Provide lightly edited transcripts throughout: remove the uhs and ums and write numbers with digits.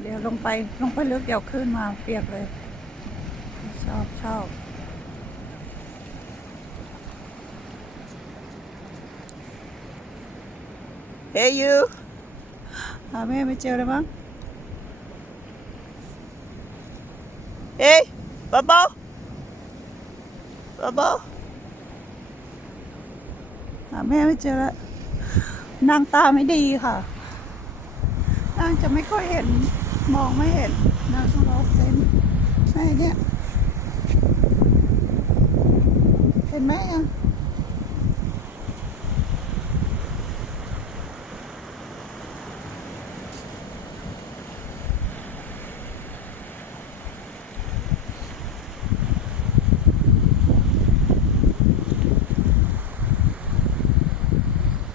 เดี๋ยวลงไปลึกเดี๋ยวขึ้นมาเปียกเลย ชอบ Hey you หาแม่ไม่เจอเลยมั้ง Hey Bubble Bubble หาแม่ไม่เจอแล้วนางตาไม่ดีค่ะนางจะไม่ค่อยเห็นมองไม่เห็นนางต้องรอเซนแม่เนี่ยเห็นไหมอ่ะ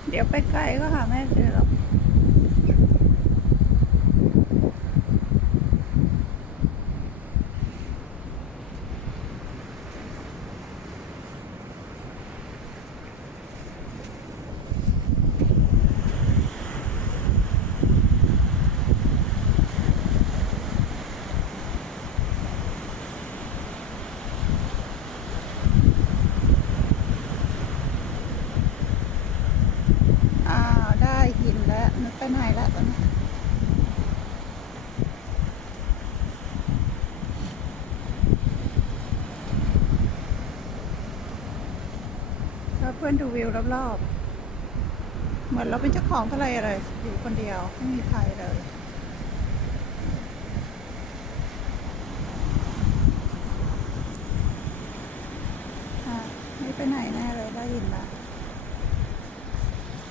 เดี๋ยวไปไกลก็หาแม่เจอหรอกได้หินแล้วมันไปไหนแล้วตอนนี้ถ้าเพื่อนดูวิวรอบๆเหมือนเราเป็นเจ้าของทะเลเลยอยู่คนเดียวไม่มีใครเลยไม่ไปไหนแน่เลยได้ยินละ